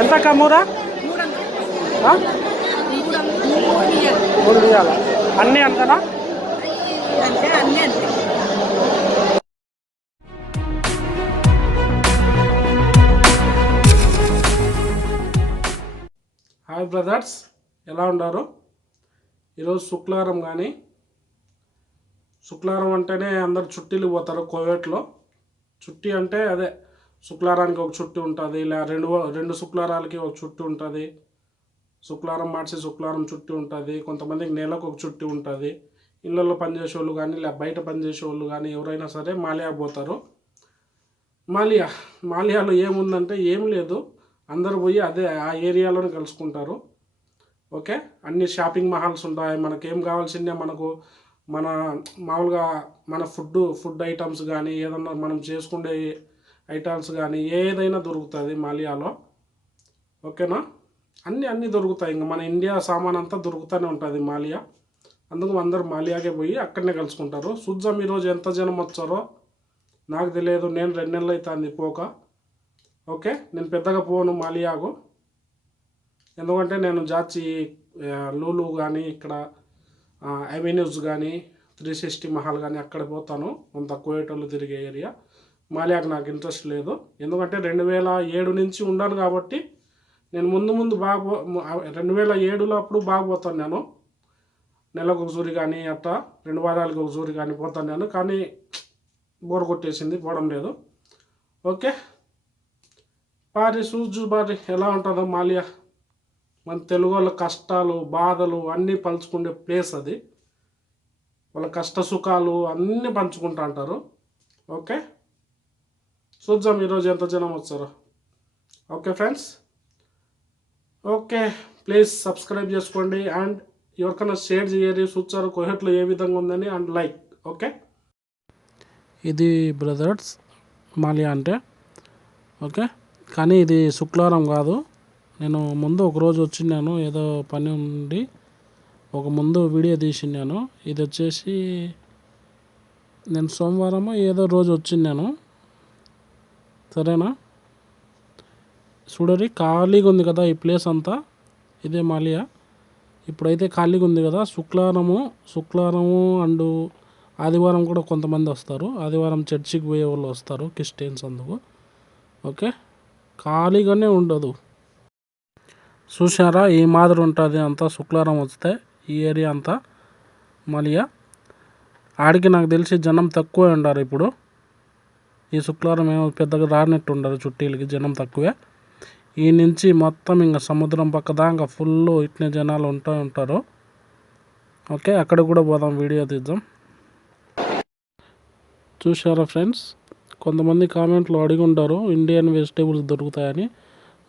ఎంత కమ్మూరా? మూడు బియ్యాల అన్నీ అంతనా? అంటే అన్నీ అంతే. హాయ్ బ్రదర్స్, ఎలా ఉన్నారు? ఈరోజు శుక్రవారం. కానీ శుక్రవారం అంటేనే అందరు చుట్టీలు పోతారు కోవేట్లో. చుట్టి అంటే అదే శుక్రవారానికి ఒక చుట్టి ఉంటుంది, ఇలా రెండు శుక్రవారాలకి ఒక చుట్టి ఉంటుంది. శుక్రవారం మార్చి శుక్రవారం చుట్టి ఉంటుంది. కొంతమందికి నెలకు ఒక చుట్టి ఉంటుంది. ఇళ్ళల్లో పనిచేసే వాళ్ళు కానీ ఇలా బయట పనిచేసే వాళ్ళు కానీ ఎవరైనా సరే మాలియా పోతారు. మాలియాలో ఏముందంటే ఏం లేదు, అందరు పోయి అదే ఆ ఏరియాలోనే కలుసుకుంటారు. ఓకే, అన్ని షాపింగ్ మాల్స్ ఉంటాయి. మనకేం కావాల్సిందే మనకు మన మామూలుగా మన ఫుడ్ ఐటమ్స్ కానీ ఏదన్నా మనం చేసుకునే ఐటమ్స్ కానీ ఏదైనా దొరుకుతుంది మాలియాలో. ఓకేనా, అన్నీ దొరుకుతాయి. ఇంకా మన ఇండియా సామాన్ అంతా దొరుకుతూనే ఉంటుంది మాలియా. అందుకు అందరూ మాలియాకే పోయి అక్కడనే కలుసుకుంటారు. చూద్దాం ఈరోజు ఎంత జనం వచ్చారో నాకు తెలియదు. నేను 2 నెలలు అవుతుంది పోక. ఓకే, నేను పెద్దగా పోను మాలియాకు, ఎందుకంటే నేను జాచి లూలు కానీ ఇక్కడ అవెన్యూస్ కానీ 360 మహల్ కానీ అక్కడ పోతాను. కొంత కోయేటోళ్ళు తిరిగే ఏరియా. మాలియాకు నాకు ఇంట్రెస్ట్ లేదు, ఎందుకంటే 2007 నుంచి ఉన్నాను కాబట్టి నేను ముందు బాగా 2007లో అప్పుడు బాగా పోతాను నేను. నెలకు ఒక సూరి కానీ అట్లా 2 వారాలకు ఒక సూరి కానీ పోతాను నేను. కానీ బోర్ కొట్టేసింది, పోవడం లేదు. ఓకే, బారి ఎలా ఉంటుందో మాలియా. మన తెలుగు వాళ్ళ కష్టాలు బాధలు అన్నీ పంచుకునే ప్లేస్ అది. వాళ్ళ కష్ట సుఖాలు అన్నీ పంచుకుంటూ అంటారు. ఓకే, చూద్దాం ఈరోజు ఎంత జనం వచ్చారో. Okay friends, okay, please subscribe చేసుకోండి అండ్ ఎవరికైనా షేర్ చేయరు. చూచారు కోహెట్లో ఏ విధంగా ఉందని అండ్ లైక్. ఓకే, ఇది బ్రదర్స్ మాలియా అంటే. ఓకే, కానీ ఇది శుక్రవారం కాదు. నేను ముందు ఒకరోజు వచ్చినాను, ఏదో పని ఉండి ఒక ముందు వీడియో తీసినాను. ఇది వచ్చేసి నేను సోమవారము ఏదో రోజు వచ్చినాను. సరేనా, చూడరి ఖాళీగా ఉంది కదా ఈ ప్లేస్ అంతా. ఇదే మాలియా. ఇప్పుడైతే ఖాళీగా ఉంది కదా. శుక్రవారము అండ్ ఆదివారం కూడా కొంతమంది వస్తారు. ఆదివారం చర్చికి పోయే వాళ్ళు వస్తారు, క్రిస్టియన్స్ అందుకు. ఓకే, ఖాళీగానే ఉండదు. చూసారా ఈ మాదిరి ఉంటుంది అంతా శుక్రవారం వస్తే ఈ ఏరియా అంతా మాలియా. ఆడికి నాకు తెలిసి జనం తక్కువే ఉండారు ఇప్పుడు. ఈ శుక్రవారం ఏమో పెద్దగా రానట్టు ఉండరు, చుట్టీలకి జనం తక్కువే. ఈ నుంచి మొత్తం ఇంకా సముద్రం పక్క దాకా ఫుల్ ఇట్నే జనాలు ఉంటారు. ఓకే, అక్కడ కూడా పోదాం, వీడియో తీద్దాం. చూసారా ఫ్రెండ్స్, కొంతమంది కామెంట్లో అడిగి ఉంటారు ఇండియన్ వెజిటేబుల్స్ దొరుకుతాయని.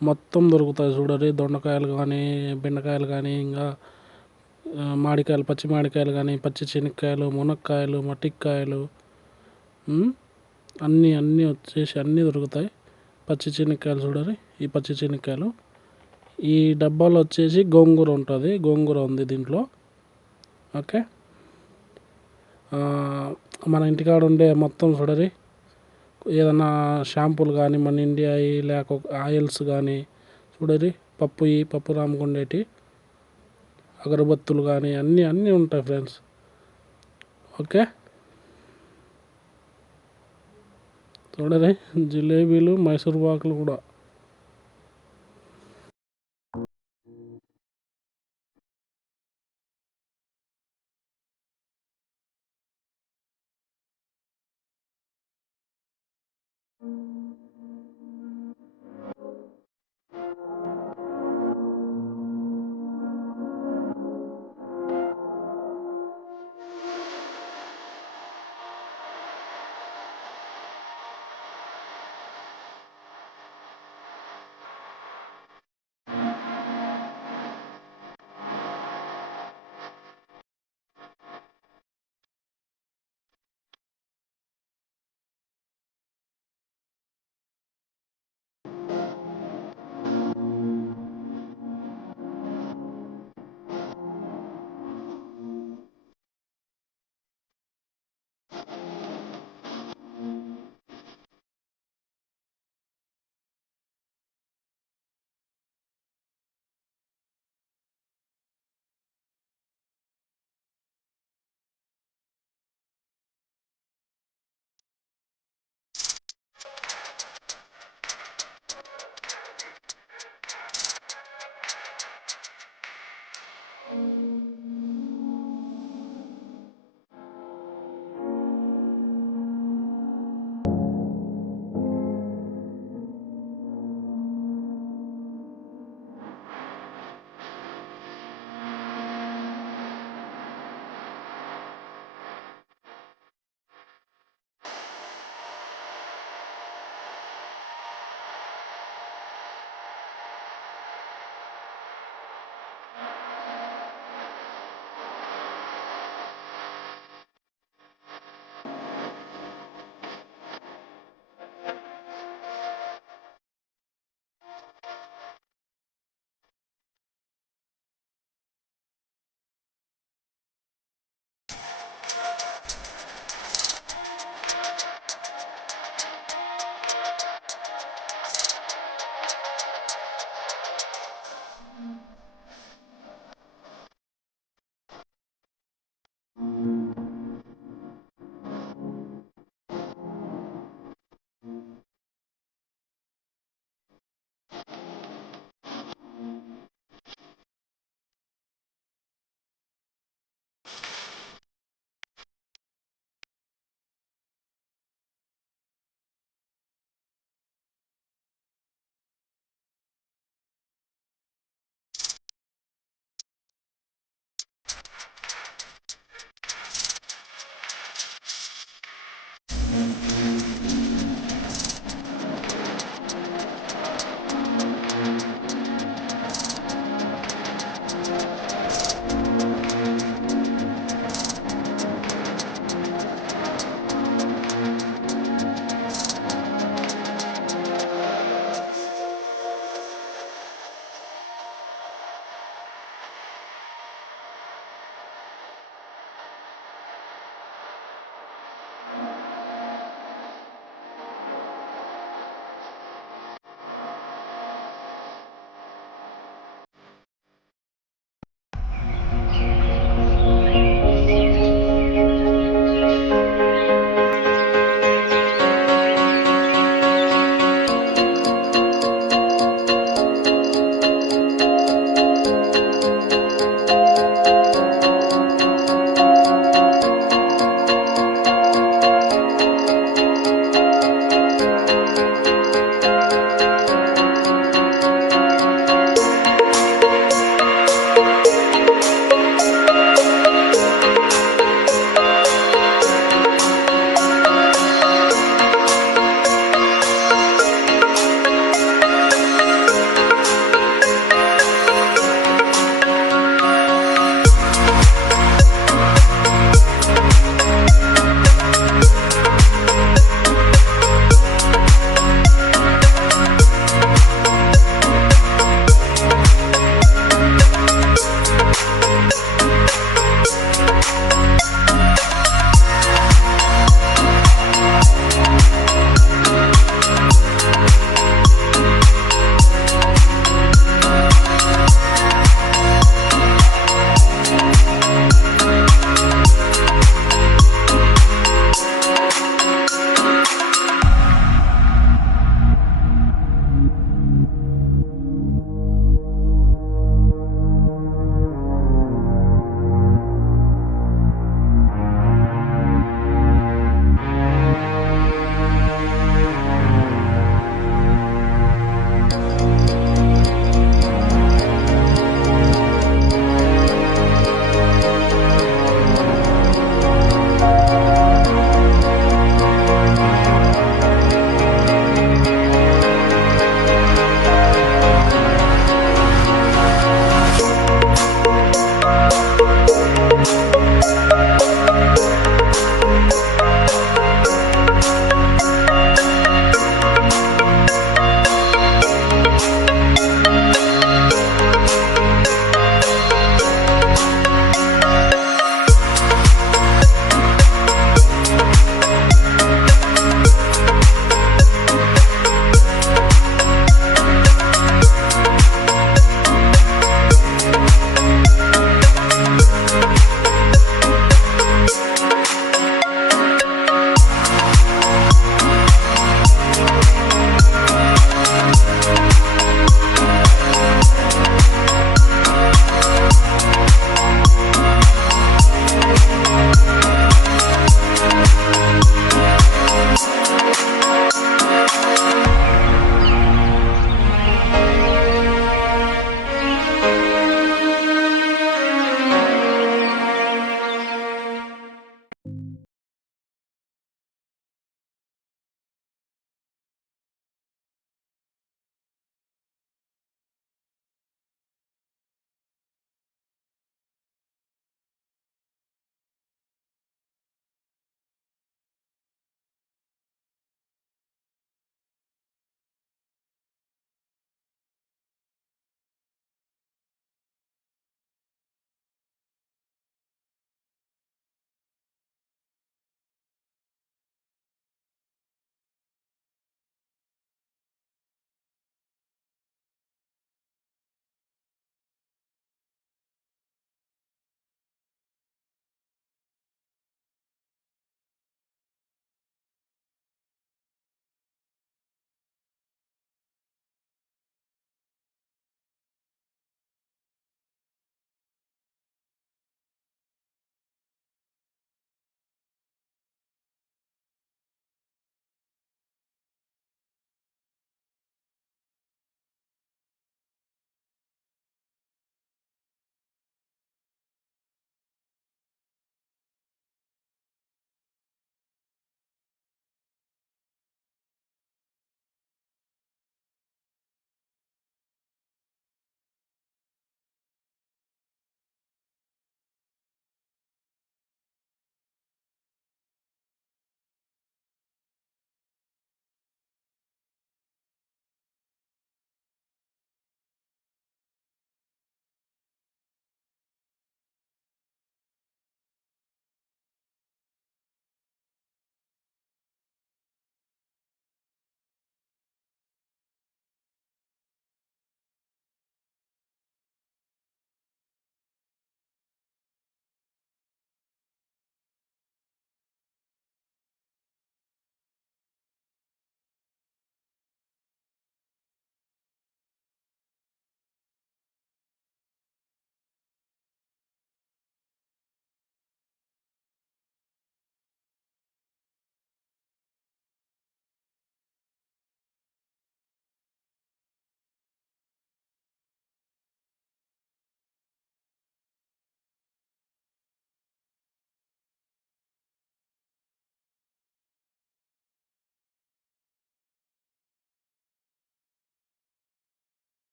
మొత్తం దొరుకుతాయి చూడరి. దొండకాయలు కానీ బెండకాయలు కానీ ఇంకా మామిడికాయలు, పచ్చి మామిడికాయలు కానీ, పచ్చి శనక్కాయలు, మునక్కాయలు, మట్టికాయలు, అన్నీ వచ్చేసి అన్నీ దొరుకుతాయి. పచ్చి శనక్కాయలు చూడరి, ఈ పచ్చి శనక్కాయలు. ఈ డబ్బాలో వచ్చేసి గోంగూర ఉంటుంది, గోంగూర ఉంది దీంట్లో. ఓకే, మన ఇంటికాడ ఉండే మొత్తం చూడరి. ఏదన్నా షాంపూలు కానీ మన ఇండియా లేక ఆయిల్స్ కానీ చూడరి. పప్పు రామకుండేటి అగరబత్తులు కానీ అన్నీ ఉంటాయి ఫ్రెండ్స్. ఓకే, చూడరి జిలేబీలు, మైసూర్ పాకులు కూడా.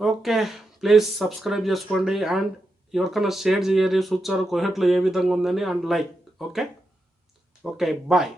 ఓకే, ప్లీజ్ సబ్స్క్రైబ్ చేసుకోండి అండ్ ఎవరికైనా షేర్ చేయరు చూచారు కోహెట్లో ఏ విధంగా ఉందని అండ్ లైక్. Okay, bye.